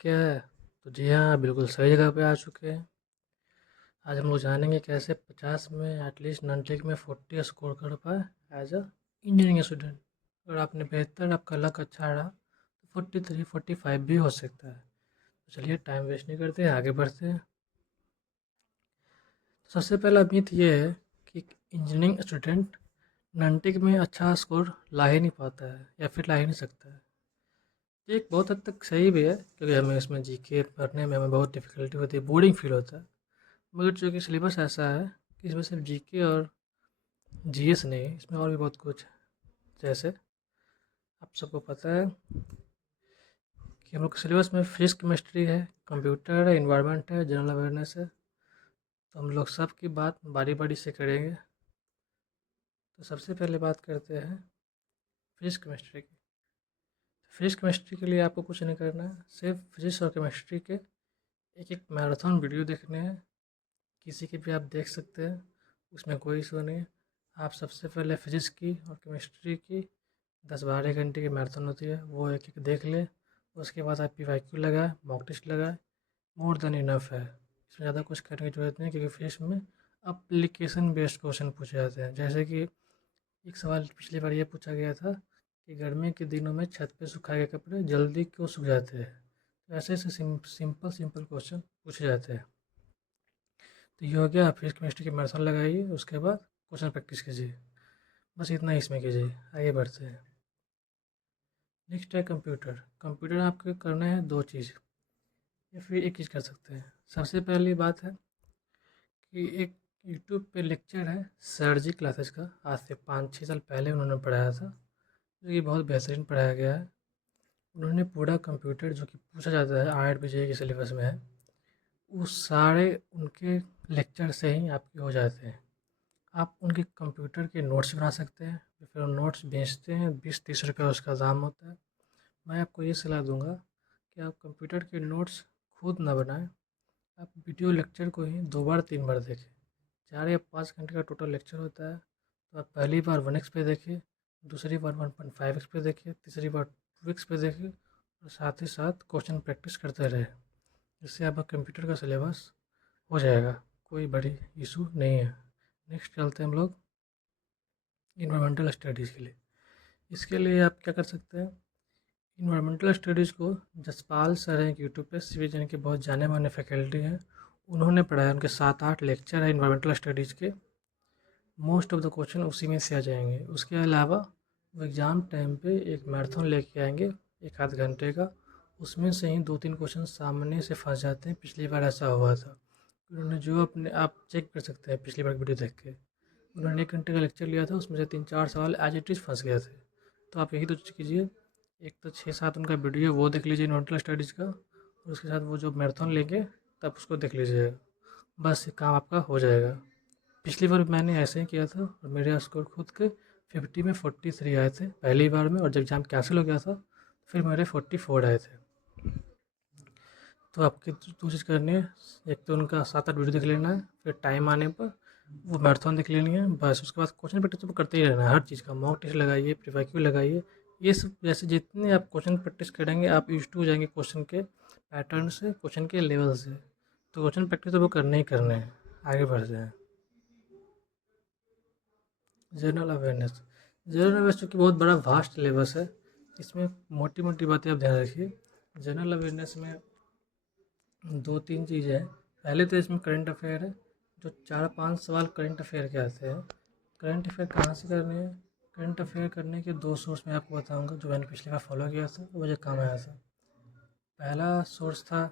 क्या है? तो जी हाँ, बिल्कुल सही जगह पे आ चुके हैं। आज हम लोग जानेंगे कैसे 50 में एटलीस्ट नॉन-टेक में 40 स्कोर कर पाए एज अ इंजीनियरिंग स्टूडेंट। अगर आपने बेहतर आपका लक अच्छा रहा तो 43 45 भी हो सकता है। तो चलिए टाइम वेस्ट नहीं करते, आगे बढ़ते हैं। तो सबसे पहला मिथ ये है कि इंजीनियरिंग स्टूडेंट नॉन-टेक में अच्छा स्कोर ला ही नहीं पाता है या फिर ला ही नहीं सकता है। ये एक बहुत हद तक सही भी है, क्योंकि हमें इसमें जीके पढ़ने में हमें बहुत डिफ़िकल्टी होती है, बोरिंग फील होता है। मगर चूँकि सिलेबस ऐसा है कि इसमें सिर्फ जीके और जीएस नहीं, इसमें और भी बहुत कुछ है। जैसे आप सबको पता है कि हम लोग के सिलेबस में फिजिक्स केमिस्ट्री है, कंप्यूटर है, इन्वायरमेंट है, जनरल अवेयरनेस है। तो हम लोग सब की बात बारी बारी से करेंगे। तो सबसे पहले बात करते हैं फिजिक्स केमिस्ट्री की। फिजिक्स केमिस्ट्री के लिए आपको कुछ नहीं करना है, सिर्फ फिजिक्स और केमिस्ट्री के एक एक मैराथन वीडियो देखने हैं। किसी के भी आप देख सकते हैं, उसमें कोई इशू नहीं है। आप सबसे पहले फिजिक्स की और केमिस्ट्री की 10-12 घंटे की मैराथन होती है, वो एक एक देख ले। उसके बाद आप पीवाईक्यू लगाए, मॉक टेस्ट लगाए, मोर देन इनफ है। इसमें ज़्यादा कुछ करने की ज़रूरत नहीं, क्योंकि फिजिक्स में अप्लीकेशन बेस्ड क्वेश्चन पूछे जाते हैं। जैसे कि एक सवाल पिछली बार ये पूछा गया था कि गर्मी के दिनों में छत पे सुखाए गए कपड़े जल्दी क्यों सूख जाते हैं। तो ऐसे ऐसे सिंपल सिंपल क्वेश्चन पूछे जाते हैं। तो ये हो गया, आप फिजिक्स केमिस्ट्री की मैराथन लगाइए, उसके बाद क्वेश्चन प्रैक्टिस कीजिए। बस इतना ही इसमें कीजिए। आगे बढ़ते हैं। नेक्स्ट है कंप्यूटर। कंप्यूटर आपको करना है दो चीज़ या फिर एक चीज़ कर सकते हैं। सबसे पहली बात है कि एक यूट्यूब पे लेक्चर है सर जी क्लासेस का, आज से 5-6 साल पहले उन्होंने पढ़ाया था, जो कि बहुत बेहतरीन पढ़ाया गया है। उन्होंने पूरा कंप्यूटर जो कि पूछा जाता है आर्ट विजय के सिलेबस में है, वो सारे उनके लेक्चर से ही आपके हो जाते हैं। आप उनके कंप्यूटर के नोट्स बना सकते हैं, फिर नोट्स बेचते हैं, 20-30 रुपये उसका दाम होता है। मैं आपको ये सलाह दूंगा कि आप कंप्यूटर के नोट्स खुद ना बनाएं, आप वीडियो लेक्चर को ही 2 बार 3 बार देखें। 4 या 5 घंटे का टोटल लेक्चर होता है, तो आप पहली बार 1x पे देखिए, दूसरी बार 1.5x पे देखिए, तीसरी बार 2x पे देखिए, और साथ ही साथ क्वेश्चन प्रैक्टिस करते रहे। इससे आपका कंप्यूटर का सिलेबस हो जाएगा, कोई बड़ी इशू नहीं है। नेक्स्ट चलते हैं हम लोग इन्वायरमेंटल स्टडीज़ के लिए। इसके लिए आप क्या कर सकते हैं, इन्वायरमेंटल स्टडीज़ को जसपाल सर हैं यूट्यूब पे, सीवी जैन के बहुत जाने माने फैकल्टी हैं, उन्होंने पढ़ाया। उनके 7-8 लेक्चर है इन्वायरमेंटल स्टडीज़ के। मोस्ट ऑफ द क्वेश्चन उसी में से आ जाएंगे। उसके अलावा वो एग्ज़ाम टाइम पे एक मैराथन लेके आएंगे 1 आध घंटे का, उसमें से ही 2-3 क्वेश्चन सामने से फंस जाते हैं। पिछली बार ऐसा हुआ था। उन्होंने जो अपने आप चेक कर सकते हैं पिछली बार वीडियो देख के, उन्होंने 1 घंटे का लेक्चर लिया था, उसमें से 3-4 सवाल एज इट इज़ फंस गए थे। तो आप यही तो चीज़ कीजिए, एक तो 6-7 उनका वीडियो वो देख लीजिए इन्वायरमेंटल स्टडीज़ का, और उसके साथ वो जो मैराथन लेंगे तब उसको देख लीजिएगा। बस ये काम आपका हो जाएगा। पिछली बार मैंने ऐसे ही किया था और मेरे स्कोर खुद के 50 में 43 आए थे पहली बार में, और जब एग्ज़ाम कैंसिल हो गया था फिर मेरे 44 आए थे। तो आपकी दो चीज़ करनी है, एक तो उनका 7-8 वीडियो देख लेना है, फिर टाइम आने पर वो मैराथन देख लेनी है बस। उसके बाद क्वेश्चन प्रैक्टिस तो करते ही रहना है, हर चीज़ का मॉक टेस्ट लगाइए, प्रीवाइक्यू लगाइए। ये सब जैसे जितने आप क्वेश्चन प्रैक्टिस करेंगे आप यूज्ड टू हो जाएंगे क्वेश्चन के पैटर्न से, क्वेश्चन के लेवल से। तो क्वेश्चन प्रैक्टिस तो वो करने ही करने हैं। आगे बढ़ते हैं। General awareness. जनरल अवेयरनेस चूँकि बहुत बड़ा वास्ट सिलेबस है, इसमें मोटी मोटी बातें आप ध्यान रखिए। जनरल अवेयरनेस में 2-3 चीज़ें हैं। पहले तो इसमें करंट अफेयर है, जो 4-5 सवाल करंट अफेयर के आते हैं। करंट अफेयर कहाँ से करने हैं? करंट अफेयर करने के 2 सोर्स मैं आपको बताऊंगा, जो मैंने पिछली बार फॉलो किया था, वो मुझे काम आया था। पहला सोर्स था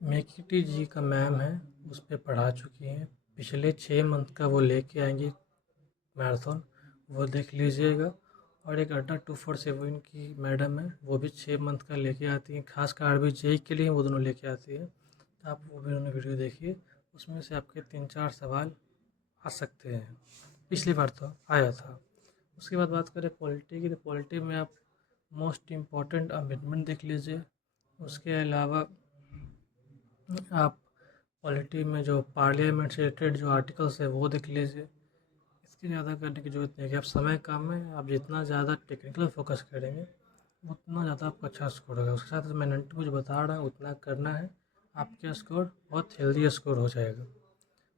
मेकिटी जी का मैम है, उस पर पढ़ा चुकी हैं, पिछले 6 मंथ का वो लेके आएंगी मैराथन, वो देख लीजिएगा। और एक अड्डा 247 की मैडम है, वो भी 6 मंथ का लेके आती हैं, खास कर आरबी जेई के लिए वो दोनों लेके आती हैं। तो आप वो भी उन्होंने वीडियो देखिए, उसमें से आपके 3-4 सवाल आ सकते हैं। पिछली बार तो आया था। उसके बाद बात करें पॉलिटी की, तो पॉलिटी में आप मोस्ट इम्पॉर्टेंट अमेंडमेंट देख लीजिए। उसके अलावा आप पॉलिटी में जो पार्लियामेंट से रिलेटेड जो आर्टिकल्स है वो देख लीजिए। इसकी ज़्यादा करने की ज़रूरत नहीं है कि आप समय कम है, आप जितना ज़्यादा टेक्निकल फोकस करेंगे उतना ज़्यादा आपका अच्छा स्कोर होगा। उसके साथ मैं नंटी को जो बता रहा हूँ उतना करना है, आपका स्कोर बहुत हेल्दी स्कोर हो जाएगा।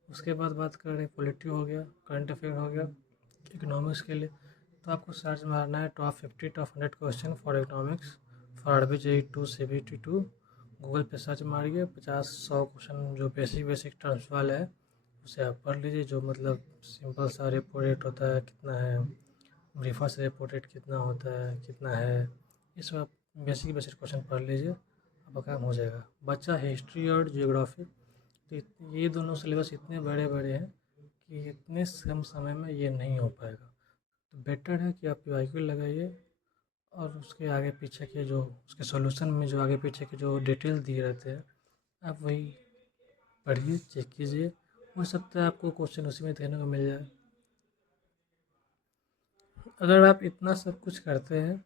उसके बाद बात करें, पॉलिटी हो गया, करंट अफेयर हो गया, इकोनॉमिक्स के लिए तो आपको सर्च मारना है top 50 top 100 question for economics for RBJ2 CBT2। Google पे सर्च मारिए, 50-100 क्वेश्चन जो बेसिक बेसिक टर्म्स वाले है उसे आप पढ़ लीजिए। जो मतलब सिंपल सा रेपो रेट होता है कितना है, रिवर्स रेपो रेट कितना होता है कितना है, ये सब आप बेसिक बेसिक क्वेश्चन पढ़ लीजिए, आपका काम हो जाएगा। बच्चा हिस्ट्री और जियोग्राफी, तो ये दोनों सिलेबस इतने बड़े बड़े हैं कि इतने कम समय में ये नहीं हो पाएगा। तो बेटर है कि आप PYQ लगाइए और उसके आगे पीछे के जो उसके सॉल्यूशन में जो आगे पीछे के जो डिटेल दिए रहते हैं आप वही पढ़िए, चेक कीजिए। हो सकता है आपको क्वेश्चन उसी में देखने को मिल जाए। अगर आप इतना सब कुछ करते हैं,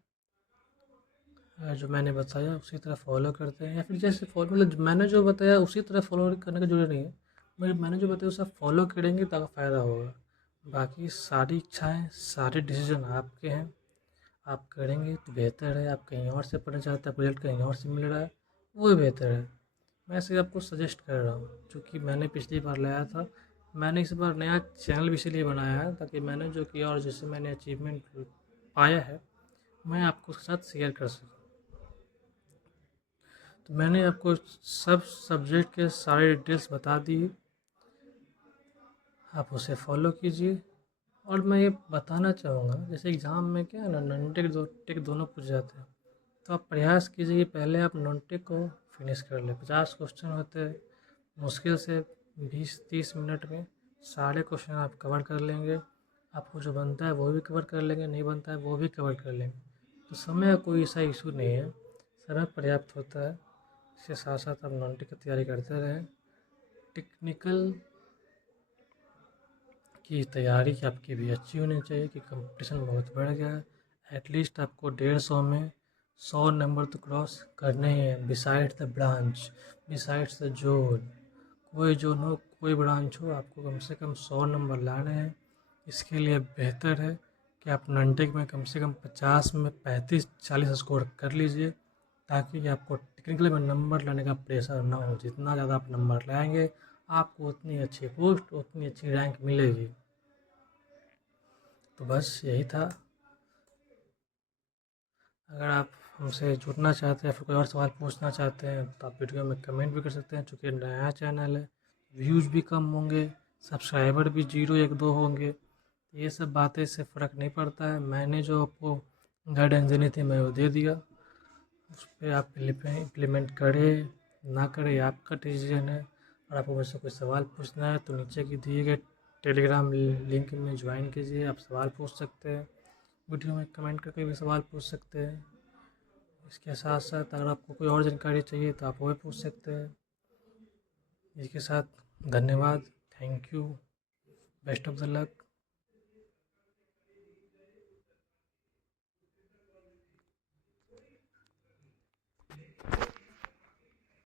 जो मैंने बताया उसी तरह फॉलो करते हैं, या फिर जैसे फॉलो मतलब मैंने जो बताया उसी तरह फॉलो करने का जरूरी नहीं है, मगर मैंने जो बताया उसे आप फॉलो करेंगे तो आपका फ़ायदा होगा। बाकी सारी इच्छाएं सारे डिसीजन आपके हैं, आप करेंगे तो बेहतर है। आप कहीं और से पढ़ना चाहते हैं, आपको रिजल्ट कहीं और से मिल रहा है, वो भी बेहतर है। मैं सिर्फ आपको सजेस्ट कर रहा हूँ, क्योंकि मैंने पिछली बार लाया था। मैंने इस बार नया चैनल भी इसीलिए बनाया है ताकि मैंने जो किया और जिससे मैंने अचीवमेंट पाया है मैं आपको उसके साथ शेयर कर सकूँ। तो मैंने आपको सब सब्जेक्ट के सारे डिटेल्स बता दी, आप उसे फॉलो कीजिए। और मैं ये बताना चाहूँगा, जैसे एग्ज़ाम में क्या है ना, नॉन टेक टेक दोनों पूछ जाते हैं, तो आप प्रयास कीजिए कि पहले आप नॉन टेक को फिनिश कर लें। 50 क्वेश्चन होते हैं, मुश्किल से 20-30 मिनट में सारे क्वेश्चन आप कवर कर लेंगे। आपको जो बनता है वो भी कवर कर लेंगे, नहीं बनता है वो भी कवर कर लेंगे। तो समय का कोई ऐसा इशू नहीं है, समय पर्याप्त होता है। इसके साथ साथ आप नॉन टेक की तैयारी करते रहें। टेक्निकल की तैयारी आपकी भी अच्छी होनी चाहिए कि कंपटीशन बहुत बढ़ गया है। एटलीस्ट आपको 150 में 100 नंबर तो क्रॉस करने ही हैं, besides the branch, besides the zone. कोई जोन हो कोई ब्रांच हो, आपको कम से कम 100 नंबर लाने हैं। इसके लिए बेहतर है कि आप नॉन-टेक में कम से कम 50 में 35-40 स्कोर कर लीजिए, ताकि आपको टेक्निकल में नंबर लाने का प्रेशर ना हो। जितना ज़्यादा आप नंबर लाएंगे आपको उतनी अच्छी पोस्ट, उतनी अच्छी रैंक मिलेगी। तो बस यही था। अगर आप हमसे जुड़ना चाहते हैं या फिर कोई और सवाल पूछना चाहते हैं तो आप वीडियो में कमेंट भी कर सकते हैं। चूँकि नया चैनल है, व्यूज़ भी कम होंगे, सब्सक्राइबर भी 0 1-2 होंगे। ये सब बातें से फ़र्क नहीं पड़ता है। मैंने जो आपको गाइडेंस देनी थी मैं वो दे दिया, उस पे आप इम्प्लीमेंट करें ना करें ये आपका डिसीजन है। और आपको मुझसे कोई सवाल पूछना है तो नीचे की दिए गए टेलीग्राम लिंक में ज्वाइन कीजिए, आप सवाल पूछ सकते हैं। वीडियो में कमेंट करके भी सवाल पूछ सकते हैं। इसके साथ साथ अगर आपको कोई और जानकारी चाहिए तो आप वो भी पूछ सकते हैं। इसके साथ धन्यवाद, thank you, best of the luck.